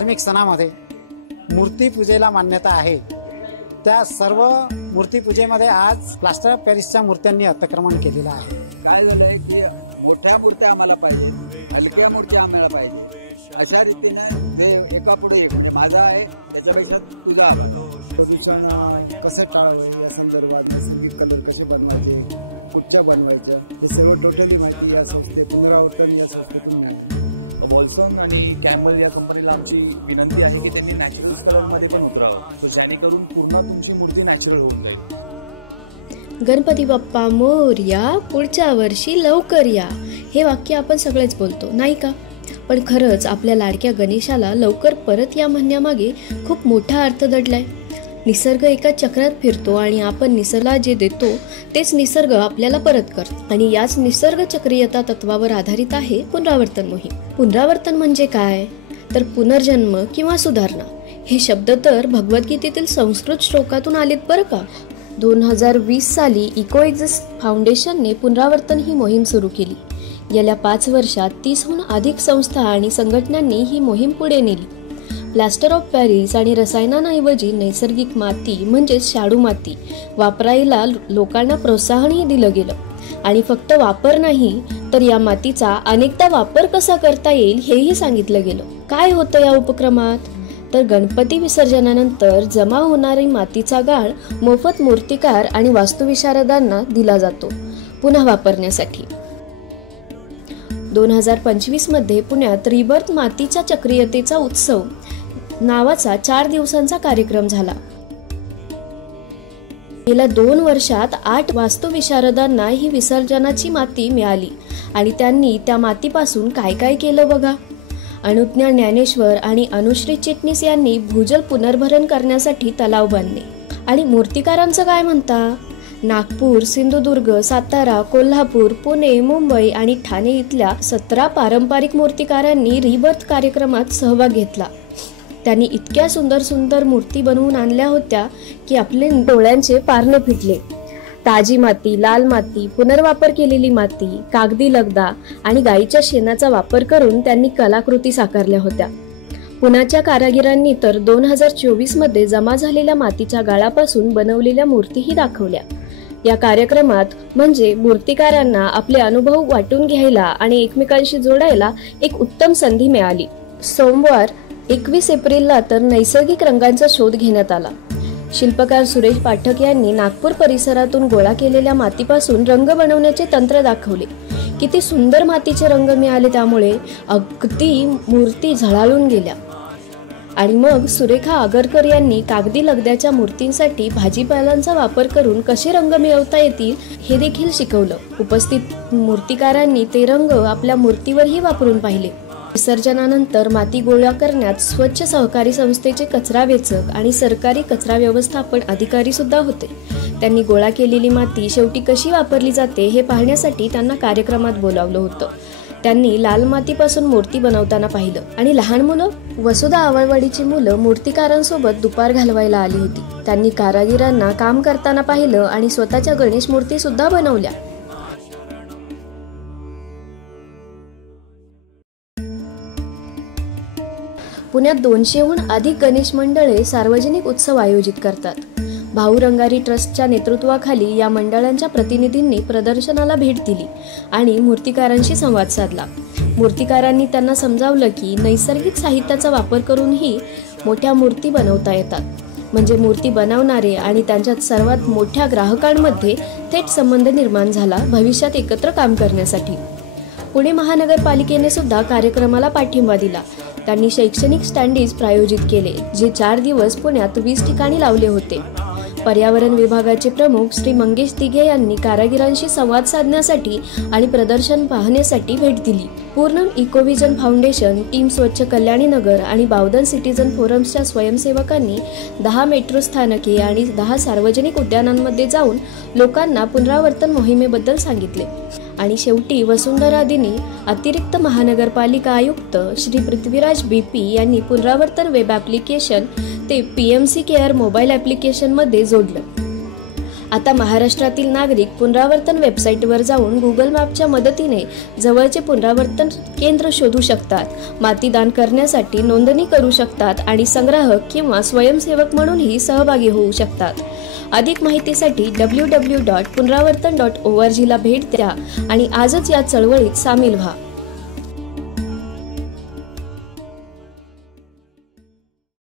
धार्मिक सणामध्ये मूर्तीपूजेला मान्यता आहे, त्या सर्व मूर्तीपूजेमध्ये आज प्लास्टर ऑफ पॅरिसच्या मूर्त्यांनी अतिक्रमण केलेलं आहे. काय झालंय की मोठ्या मूर्त्या आम्हाला पाहिजे, हलक्या मूर्त्या आम्हाला पाहिजे, अशा रीतीनं ते एका पुढे एक, म्हणजे माझा आहे त्याच्यापेक्षा तुझा हवा. प्रदूषण कसं टाळावं या संदर्भात नैसर्गिक कलर कसे बनवायचे, कुठच्या बनवायच्या, हे सर्व टोटली माहिती या संस्थे पुनरावर्तन या संस्थेतून मिळाली. वॉल्सन आणि कॅमल या कंपनीला आमची विनंती आहे की त्यांनी नॅचरल कलरमध्ये पण उतरावं, जेणेकरून पूर्ण तुमची मूर्ती नॅचरल होऊन जाईल. गणपती बाप्पा मोरया, पुढच्या वर्षी लवकर या, हे वाक्य आपण सगळेच बोलतो नाही का? पण खरंच आपल्या लाडक्या गणेशाला लवकर परत या म्हणण्यामागे खूप मोठा अर्थ दडलाय. निसर्ग एका चक्रात फिरतो आणि आपण निसर्गाला जे देतो तेच निसर्ग आपल्याला परत करतो. आणि याच निसर्ग चक्रीयता तत्वावर आधारित आहे पुनरावर्तन मोहीम. पुनरावर्तन म्हणजे काय? तर पुनर्जन्म किंवा सुधारणा. हे शब्द तर भगवद्गीतेतील संस्कृत श्लोकातून आलेत बरं का. 2020 साली इको एक्झिस्ट फाउंडेशनने पुनरावर्तन ही मोहीम सुरू केली. गेल्या 5 वर्षात 30हून अधिक संस्था आणि संघटनांनी ही मोहीम पुढे नेली. प्लास्टर ऑफ पॅरिस आणि रसायनांऐवजी नैसर्गिक माती म्हणजेच शाडू माती वापरायला लोकांना प्रोत्साहनही दिलं गेलं. आणि फक्त वापर नाही तर या मातीचा अनेकदा वापर कसा करता येईल हेही सांगितलं गेलं. काय होतं या उपक्रमात? तर गणपती विसर्जनानंतर जमा होणारी मातीचा गाळ मोफत मूर्तिकार आणि वास्तुविशारदांना दिला जातो पुन्हा वापरण्यासाठी. 2025 मध्ये पुण्यात रिबर्थ मातीच्या चक्रीयतेचा उत्सव नावाचा 4 दिवसांचा कार्यक्रम झाला. गेल्या 2 वर्षात 8 वास्तुविशारदांना ही विसर्जनाची माती मिळाली आणि त्यांनी त्या मातीपासून काय काय केलं बघा. अनुज्ञा ज्ञानेश्वर आणि अनुश्री चिटणीस यांनी भूजल पुनर्भरण करण्यासाठी तलाव बांधले. आणि मूर्तिकारांचं काय म्हणता? नागपूर, सिंधुदुर्ग, सातारा, कोल्हापूर, पुणे, मुंबई आणि ठाणे इथल्या 17 पारंपरिक मूर्तिकारांनी रिबर्थ कार्यक्रमात सहभाग घेतला. त्यांनी इतक्या सुंदर सुंदर मूर्ती बनवून आणल्या होत्या की आपले डोळ्यांचे पारणे फिटले. ताजी माती, लाल माती, पुनर्वापर केलेली माती, कागदी लगदा आणि गाईच्या शेणाचा वापर करून त्यांनी कलाकृती साकारल्या होत्या. पुण्याच्या कारागिरांनी तर 2024 मध्ये जमा झालेल्या मातीच्या गाळापासून बनवलेल्या मूर्तीही दाखवल्या. या कार्यक्रमात म्हणजे मूर्तिकारांना आपले अनुभव वाटून घ्यायला आणि एकमेकांशी जोडायला एक उत्तम संधी मिळाली. सोमवार 21 एप्रिलला तर नैसर्गिक रंगांचा शोध घेण्यात आला. शिल्पकार सुरेश पाठक यांनी नागपूर परिसरातून गोळा केलेल्या मातीपासून रंग बनवण्याचे तंत्र दाखवले. किती सुंदर मातीचे रंग मिळाले, त्यामुळे अगदी मूर्ती झळाळून गेल्या. आणि मग सुरेखा आगरकर यांनी कागदी लगद्याच्या मूर्तींसाठी भाजीपालांचा वापर करून कसे रंग मिळवता येतील हे देखील शिकवलं. उपस्थित मूर्तिकारांनी ते रंग आपल्या मूर्तीवरही वापरून पाहिले. विसर्जनानंतर माती गोळा करण्यात स्वच्छ सहकारी संस्थेचे कचरा वेचक आणि सरकारी कचरा व्यवस्थापन अधिकारी सुद्धा होते. त्यांनी गोळा केलेली माती शेवटी कशी वापरली जाते हे पाहण्यासाठी त्यांना कार्यक्रमात बोलावलं होतं. त्यांनी लाल मातीपासून मूर्ती बनवताना पाहिलं. आणि लहान मुलं, वसुधा आवळवाडीची मुलं मूर्तिकारांसोबत दुपार घालवायला आली होती. त्यांनी कारागिरांना काम करताना पाहिलं आणि स्वतःच्या गणेश मूर्ती सुद्धा बनवल्या. पुण्यात 200हून अधिक गणेश मंडळे सार्वजनिक उत्सव आयोजित करतात. भाऊ रंगारी ट्रस्टच्या नेतृत्वाखाली या मंडळांच्या प्रतिनिधींनी प्रदर्शनाला भेट दिली आणि मूर्तिकारांशी संवाद साधला. मूर्तिकारांनी त्यांना समजावलं की नैसर्गिक साहित्याचा वापर करूनही मोठ्या मूर्ती बनवता येतात. म्हणजे मूर्ती बनवणारे आणि त्यांच्यात सर्वात मोठ्या ग्राहकांमध्ये थेट संबंध निर्माण झाला भविष्यात एकत्र काम करण्यासाठी. पुणे महानगरपालिकेने सुद्धा कार्यक्रमाला पाठिंबा दिला. त्यांनी शैक्षणिक स्टँडीज प्रायोजित केले, जे 4 दिवस पुण्यात 20 ठिकाणी लावले होते. पर्यावरण विभागाचे प्रमुख श्री मंगेश दिघे यांनी कारागिरांशी संवाद साधण्यासाठी आणि प्रदर्शन पाहण्यासाठी भेट दिली. पूर्ण इकोव्हिजन फाउंडेशन, टीम स्वच्छ कल्याणी नगर आणि बावधन सिटीझन फोरम्सच्या स्वयंसेवकांनी 10 मेट्रो स्थानके आणि 10 सार्वजनिक उद्यानांमध्ये जाऊन लोकांना पुनरावर्तन मोहिमेबद्दल सांगितले. आणि शेवटी वसुंधरा दिनी अतिरिक्त महानगरपालिका आयुक्त श्री पृथ्वीराज BP यांनी पुनरावर्तन वेब ॲप्लिकेशन ते PMC केअर मोबाईल ॲप्लिकेशनमध्ये जोडलं. आता महाराष्ट्रातील नागरिक पुनरावर्तन वेबसाईटवर जाऊन गुगल मॅपच्या मदतीने जवळचे पुनरावर्तन केंद्र शोधू शकतात, मातीदान करण्यासाठी नोंदणी करू शकतात आणि संग्राहक किंवा स्वयंसेवक म्हणूनही सहभागी होऊ शकतात. अधिक माहितीसाठी www.punravartan.org ला भेट द्या आणि आजच या चळवळीत सामील व्हा.